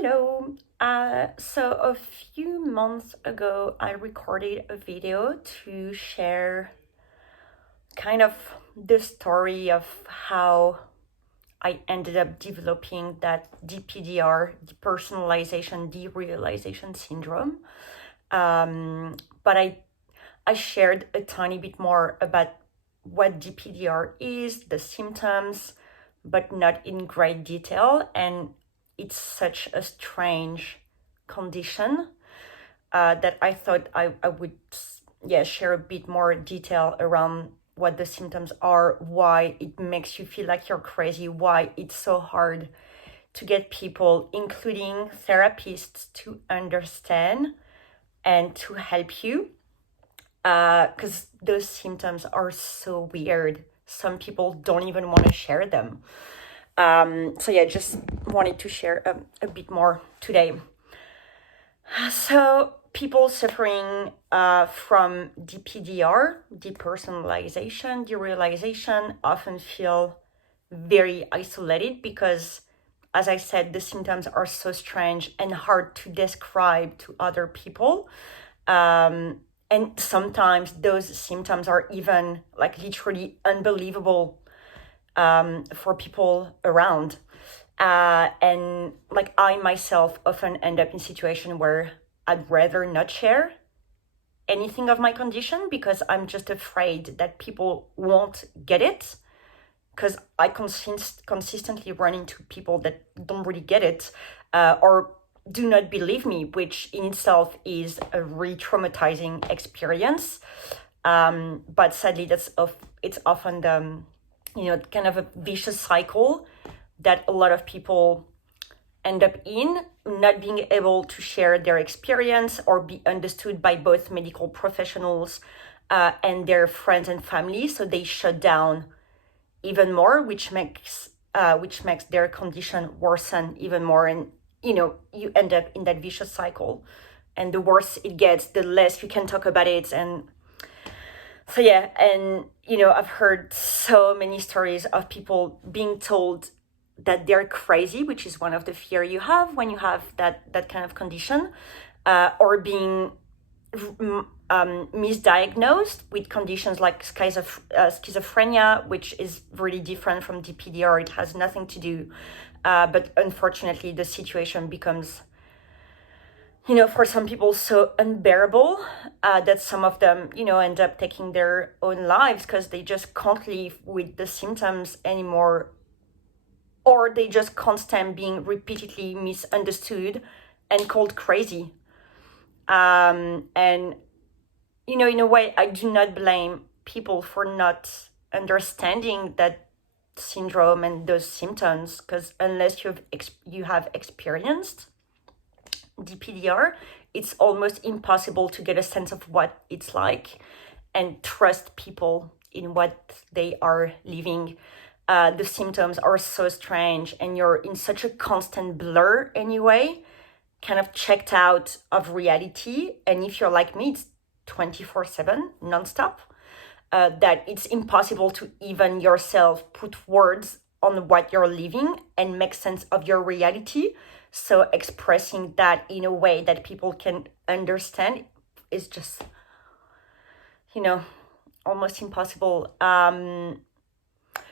Hello. So a few months ago, I recorded a video to share kind of the story of how I ended up developing that DPDR, Depersonalization Derealisation syndrome. But I shared a tiny bit more about what DPDR is, the symptoms, but not in great detail. And it's such a strange condition that I thought I would share a bit more detail around what the symptoms are, why it makes you feel like you're crazy, why it's so hard to get people, including therapists, to understand and to help you, because those symptoms are so weird. Some people don't even want to share them. Just wanted to share a bit more today. So people suffering from DPDR, depersonalization, derealization, often feel very isolated because, as I said, the symptoms are so strange and hard to describe to other people. And sometimes those symptoms are even like literally unbelievable for people around. And like I myself often end up in situation where I'd rather not share anything of my condition because I'm just afraid that people won't get it, because I consistently run into people that don't really get it or do not believe me, which in itself is a re-traumatizing experience. But sadly, it's often the kind of a vicious cycle that a lot of people end up in, not being able to share their experience or be understood by both medical professionals and their friends and family. So they shut down even more, which makes their condition worsen even more. And you end up in that vicious cycle. And the worse it gets, the less you can talk about it. And so I've heard so many stories of people being told that they're crazy, which is one of the fear you have when you have that kind of condition, or being misdiagnosed with conditions like schizophrenia, which is really different from DPDR. It has nothing to do, but unfortunately the situation becomes, for some people so unbearable that some of them, end up taking their own lives because they just can't live with the symptoms anymore, or they just can't stand being repeatedly misunderstood and called crazy. And, in a way, I do not blame people for not understanding that syndrome and those symptoms, because unless you have experienced DPDR, it's almost impossible to get a sense of what it's like and trust people in what they are living. The symptoms are so strange and you're in such a constant blur anyway, kind of checked out of reality. And if you're like me, it's 24/7 nonstop, that it's impossible to even yourself put words on what you're living and make sense of your reality. So expressing that in a way that people can understand is just, almost impossible.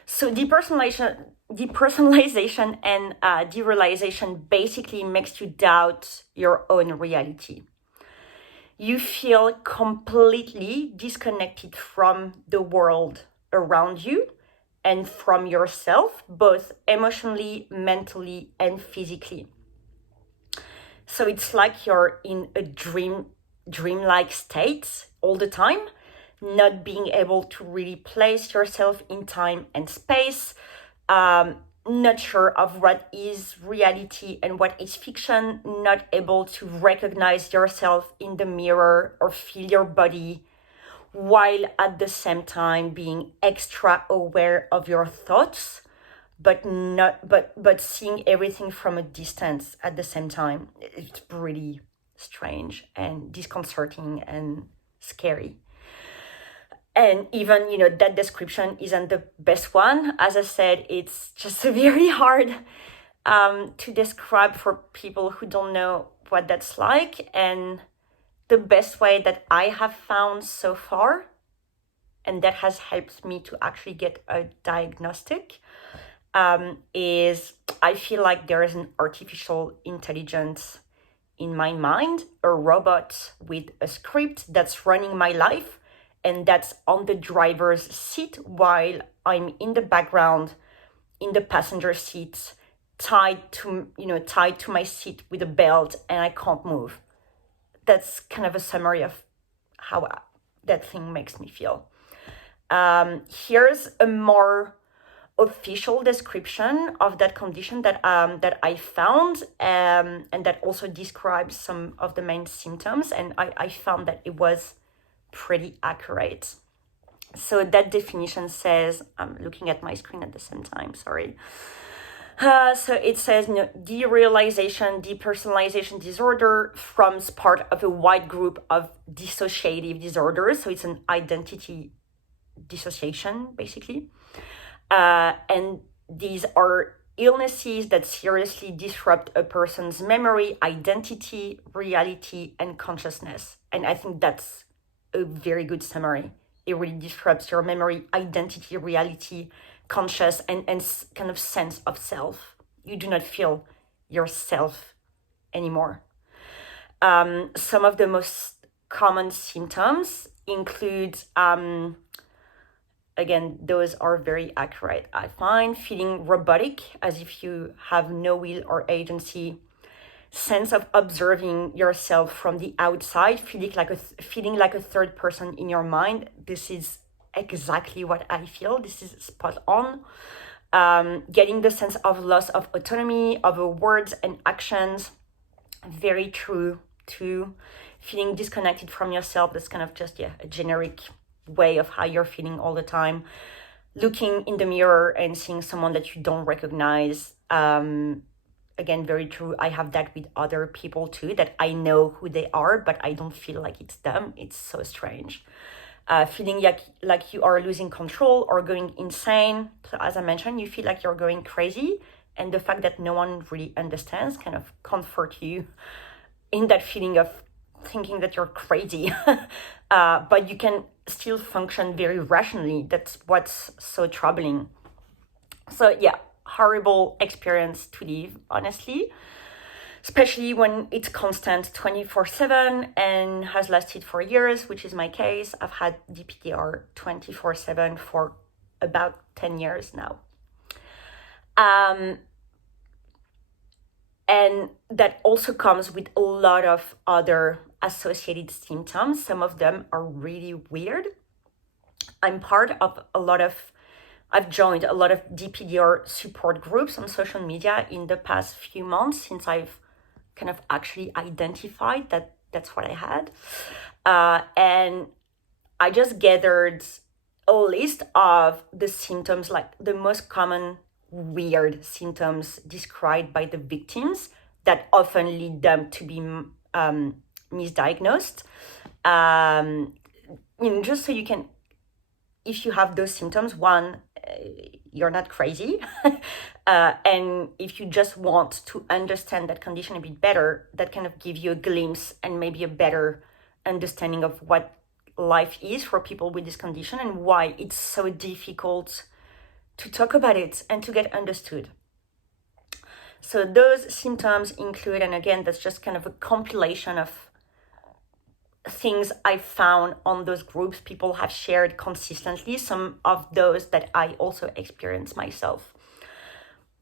So depersonalization and derealization basically makes you doubt your own reality. You feel completely disconnected from the world around you and from yourself, both emotionally, mentally, and physically. So it's like you're in a dreamlike state all the time, not being able to really place yourself in time and space, not sure of what is reality and what is fiction, not able to recognize yourself in the mirror or feel your body, while at the same time being extra aware of your thoughts, but seeing everything from a distance at the same time. It's really strange and disconcerting and scary. And even, that description isn't the best one. As I said, it's just very hard to describe for people who don't know what that's like. And the best way that I have found so far, and that has helped me to actually get a diagnostic, is I feel like there is an artificial intelligence in my mind, a robot with a script that's running my life and that's on the driver's seat while I'm in the background, in the passenger seat, tied to my seat with a belt, and I can't move. That's kind of a summary of how that thing makes me feel. Here's a more official description of that condition that I found, and that also describes some of the main symptoms, and I found that it was pretty accurate. So that definition says, I'm looking at my screen at the same time, sorry. So it says, derealization, depersonalization disorder forms part of a wide group of dissociative disorders. So it's an identity dissociation, basically. And these are illnesses that seriously disrupt a person's memory, identity, reality, and consciousness. And I think that's a very good summary. It really disrupts your memory, identity, reality, conscious, and kind of sense of self. You do not feel yourself anymore. Some of the most common symptoms include, again, those are very accurate, I find, feeling robotic, as if you have no will or agency, sense of observing yourself from the outside, feeling like a third person in your mind. This is exactly what I feel. This is spot on. Getting the sense of loss of autonomy over words and actions. Very true too. Feeling disconnected from yourself. That's kind of just a generic way of how you're feeling all the time. Looking in the mirror and seeing someone that you don't recognize. Again, very true. I have that with other people too, that I know who they are, but I don't feel like it's them. It's so strange. Feeling like you are losing control or going insane. So as I mentioned, you feel like you're going crazy, and the fact that no one really understands kind of comfort you in that feeling of thinking that you're crazy. But you can still function very rationally. That's what's so troubling. So yeah, horrible experience to live, honestly, especially when it's constant 24/7 and has lasted for years, which is my case. I've had DPDR 24/7 for about 10 years now. And that also comes with a lot of other associated symptoms. Some of them are really weird. I've joined a lot of DPDR support groups on social media in the past few months, since I've kind of actually identified that that's what I had. And I just gathered a list of the symptoms, like the most common weird symptoms described by the victims that often lead them to be misdiagnosed. Just so you can, if you have those symptoms, one, you're not crazy. And if you just want to understand that condition a bit better, that kind of gives you a glimpse and maybe a better understanding of what life is for people with this condition and why it's so difficult to talk about it and to get understood. So those symptoms include, and again, that's just kind of a compilation of things I found on those groups people have shared consistently, some of those that I also experience myself.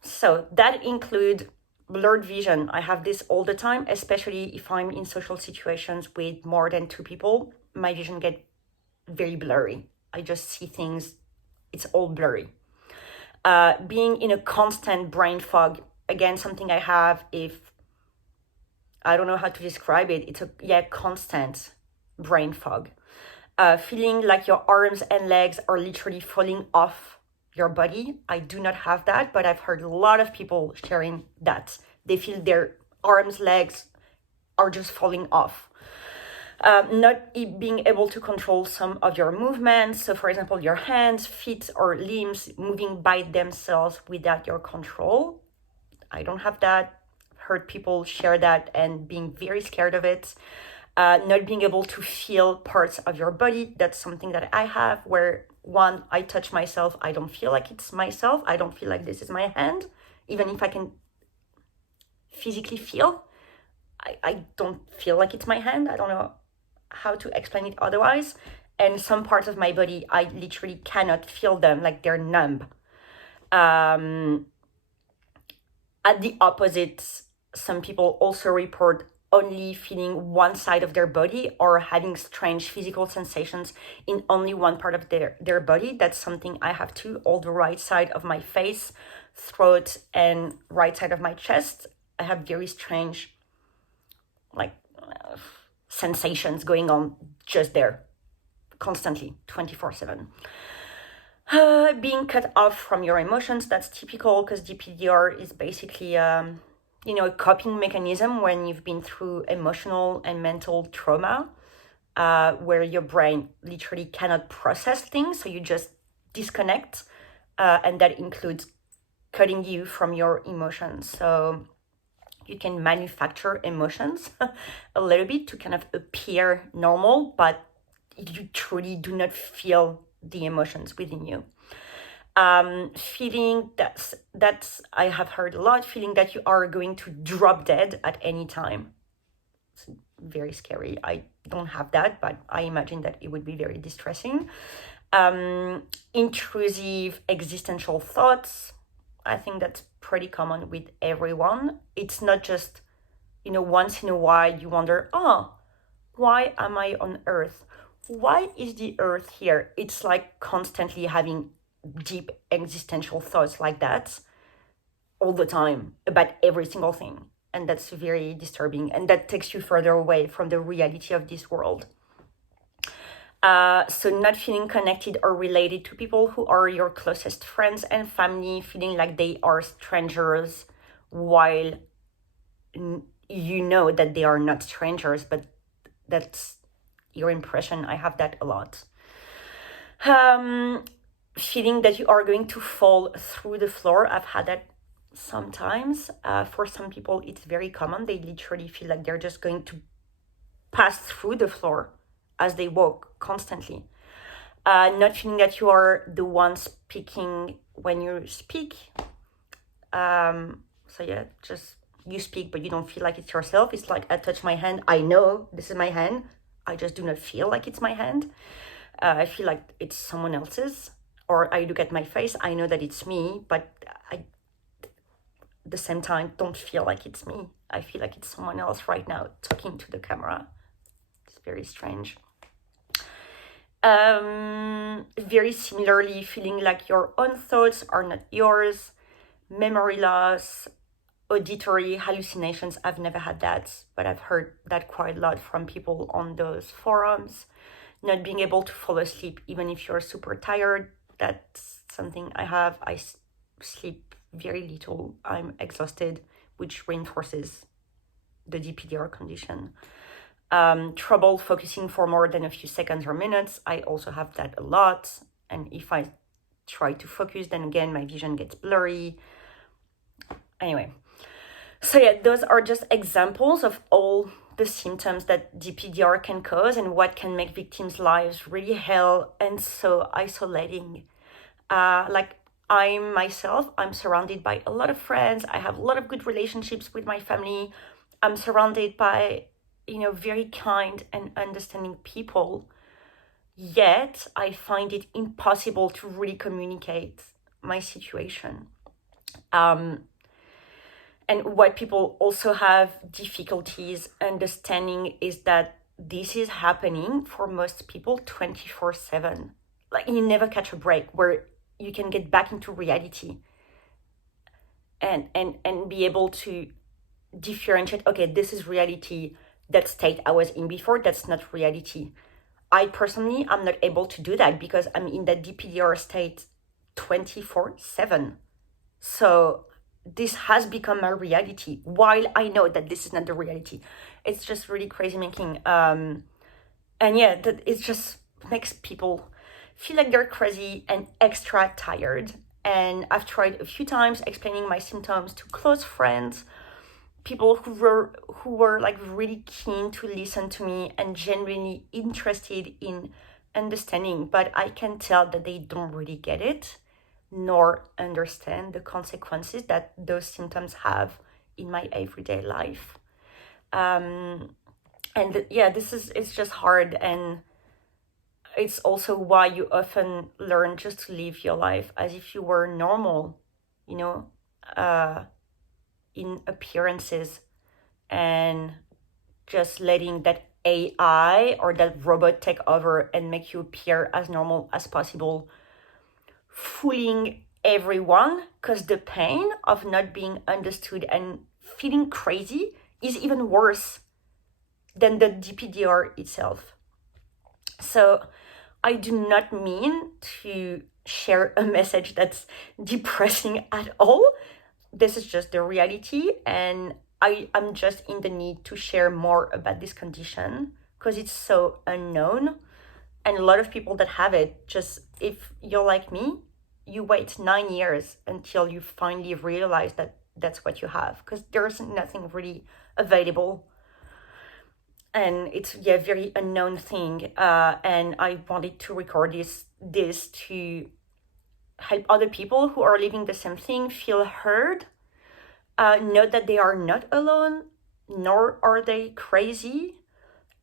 So that include blurred vision. I have this all the time, especially if I'm in social situations with more than two people. My vision gets very blurry. I just see things, it's all blurry. Being in a constant brain fog, again, something I have, if I don't know how to describe it, it's a constant brain fog. Feeling like your arms and legs are literally falling off your body. I do not have that, but I've heard a lot of people sharing that. They feel their arms, legs are just falling off. Not being able to control some of your movements. So for example, your hands, feet, or limbs moving by themselves without your control. I don't have that. Heard people share that and being very scared of it. Not being able to feel parts of your body. That's something that I have, where one, I touch myself, I don't feel like it's myself. I don't feel like this is my hand, even if I can physically feel. I don't feel like it's my hand. I don't know how to explain it otherwise. And some parts of my body, I literally cannot feel them, like they're numb. At the opposite, some people also report only feeling one side of their body or having strange physical sensations in only one part of their body. That's something I have too. All the right side of my face, throat, and right side of my chest, I have very strange sensations going on just there, constantly, 24/7. Being cut off from your emotions, that's typical, because DPDR is basically a coping mechanism when you've been through emotional and mental trauma, where your brain literally cannot process things, so you just disconnect, and that includes cutting you from your emotions. So you can manufacture emotions a little bit to kind of appear normal, but you truly do not feel the emotions within you. Feeling that's I have heard a lot, feeling that you are going to drop dead at any time. It's very scary. I don't have that, but I imagine that it would be very distressing. Intrusive existential thoughts. I think that's pretty common with everyone. It's not just, once in a while you wonder, why am I on Earth? Why is the Earth here? It's like constantly having deep existential thoughts like that all the time about every single thing. And that's very disturbing. And that takes you further away from the reality of this world. So not feeling connected or related to people who are your closest friends and family, feeling like they are strangers, while you know that they are not strangers, but that's your impression. I have that a lot. Feeling that you are going to fall through the floor. I've had that sometimes. For some people, it's very common. They literally feel like they're just going to pass through the floor as they walk constantly. Not feeling that you are the one speaking when you speak. Just you speak, but you don't feel like it's yourself. It's like, I touch my hand, I know this is my hand, I just do not feel like it's my hand. I feel like it's someone else's. Or I look at my face, I know that it's me, but I, at the same time, don't feel like it's me. I feel like it's someone else right now talking to the camera. It's very strange. Very similarly, feeling like your own thoughts are not yours. Memory loss, auditory hallucinations. I've never had that, but I've heard that quite a lot from people on those forums. Not being able to fall asleep even if you're super tired. That's something I have. I sleep very little. I'm exhausted, which reinforces the DPDR condition. Trouble focusing for more than a few seconds or minutes. I also have that a lot. And if I try to focus, then again, my vision gets blurry. Anyway, so yeah, those are just examples of all the symptoms that DPDR can cause and what can make victims' lives really hell and so isolating. I'm surrounded by a lot of friends. I have a lot of good relationships with my family. I'm surrounded by, very kind and understanding people. Yet I find it impossible to really communicate my situation. And what people also have difficulties understanding is that this is happening for most people 24/7. Like, you never catch a break where you can get back into reality and be able to differentiate, okay, this is reality. That state I was in before, that's not reality. I personally, I'm not able to do that because I'm in that DPDR state 24/7. So this has become my reality while I know that this is not the reality. It's just really crazy making. And yeah, that it just makes people feel like they're crazy and extra tired. And I've tried a few times explaining my symptoms to close friends, people who were like really keen to listen to me and genuinely interested in understanding, but I can tell that they don't really get it nor understand the consequences that those symptoms have in my everyday life. It's just hard, and it's also why you often learn just to live your life as if you were normal, you know, in appearances, and just letting that AI or that robot take over and make you appear as normal as possible, fooling everyone, because the pain of not being understood and feeling crazy is even worse than the DPDR itself. So I do not mean to share a message that's depressing at all. This is just the reality, and I'm just in the need to share more about this condition because it's so unknown. And a lot of people that have it, just if you're like me, you wait 9 years until you finally realize that that's what you have, because there's nothing really available. And it's a very unknown thing. And I wanted to record this to help other people who are living the same thing feel heard, know that they are not alone, nor are they crazy,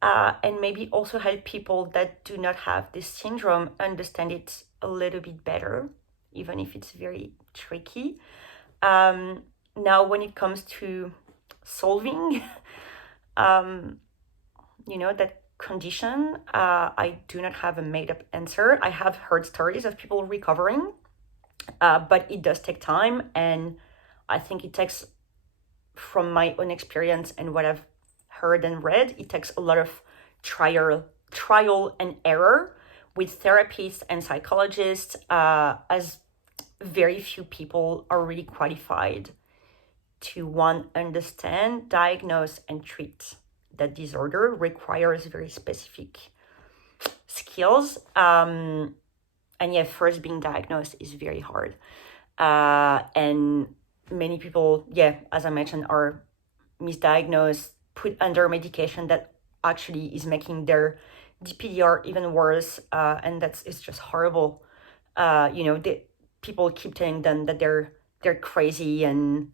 and maybe also help people that do not have this syndrome understand it a little bit better, even if it's very tricky. Now, when it comes to solving, that condition, I do not have a made-up answer. I have heard stories of people recovering, but it does take time, and I think it takes, from my own experience and what I've heard and read, it takes a lot of trial and error with therapists and psychologists, as very few people are really qualified to, one, understand, diagnose, and treat that disorder. Requires very specific skills. And first being diagnosed is very hard. And many people, as I mentioned, are misdiagnosed, put under medication that actually is making their DPDR even worse. And it's just horrible. People keep telling them that they're crazy, and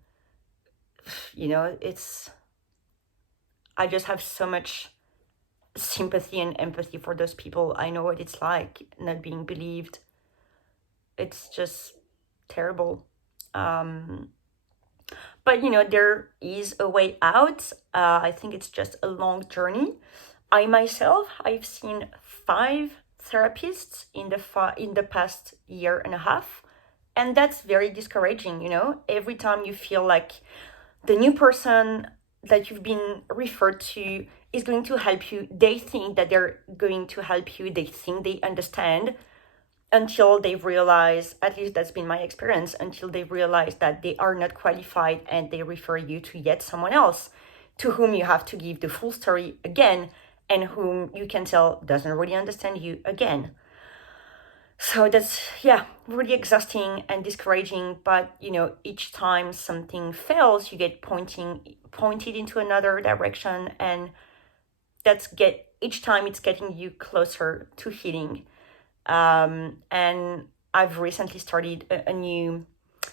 I just have so much sympathy and empathy for those people. I know what it's like not being believed. It's just terrible. But there is a way out. I think it's just a long journey. I've seen 5 therapists in the past year and a half, and that's very discouraging. Every time you feel like the new person that you've been referred to is going to help you, they think that they're going to help you, they think they understand, until they realize, at least that's been my experience, until they realize that they are not qualified, and they refer you to yet someone else to whom you have to give the full story again, and whom you can tell doesn't really understand you again. So that's, really exhausting and discouraging. But, each time something fails, you get pointed into another direction, and each time it's getting you closer to healing. And I've recently started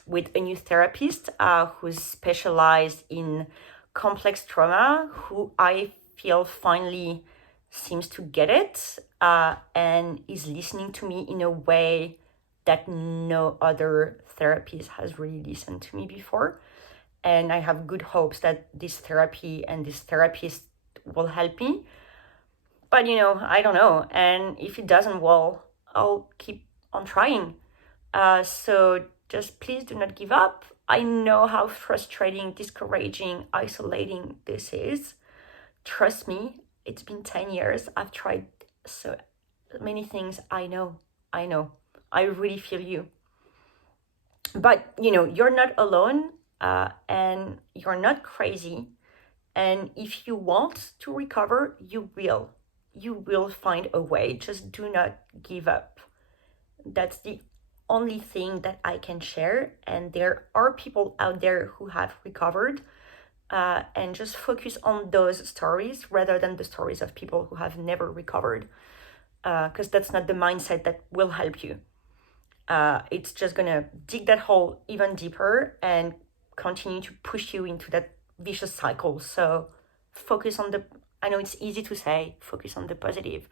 with a new therapist who's specialized in complex trauma, who I feel finally seems to get it, and is listening to me in a way that no other therapist has really listened to me before. And I have good hopes that this therapy and this therapist will help me. But, I don't know. And if it doesn't, well, I'll keep on trying. So just please do not give up. I know how frustrating, discouraging, isolating this is. Trust me, it's been 10 years. I've tried so many things. I know. I really feel you. But, you're not alone, and you're not crazy. And if you want to recover, you will. You will find a way. Just do not give up. That's the only thing that I can share, and there are people out there who have recovered, and just focus on those stories rather than the stories of people who have never recovered, because that's not the mindset that will help you. It's just gonna dig that hole even deeper and continue to push you into that vicious cycle. So focus on the, I know it's easy to say, focus on the positive,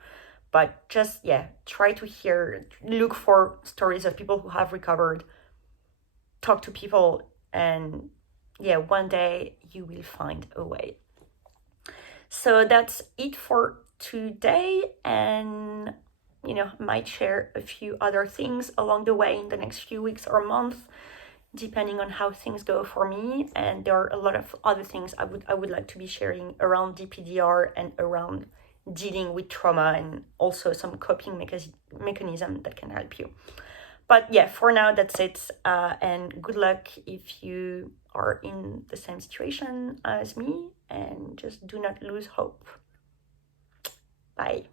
but just, try to look for stories of people who have recovered, talk to people, and one day you will find a way. So that's it for today, and might share a few other things along the way in the next few weeks or months, depending on how things go for me. And there are a lot of other things I would like to be sharing around DPDR and around dealing with trauma, and also some coping mechanism that can help you. But for now, that's it. And good luck if you are in the same situation as me, and just do not lose hope. Bye.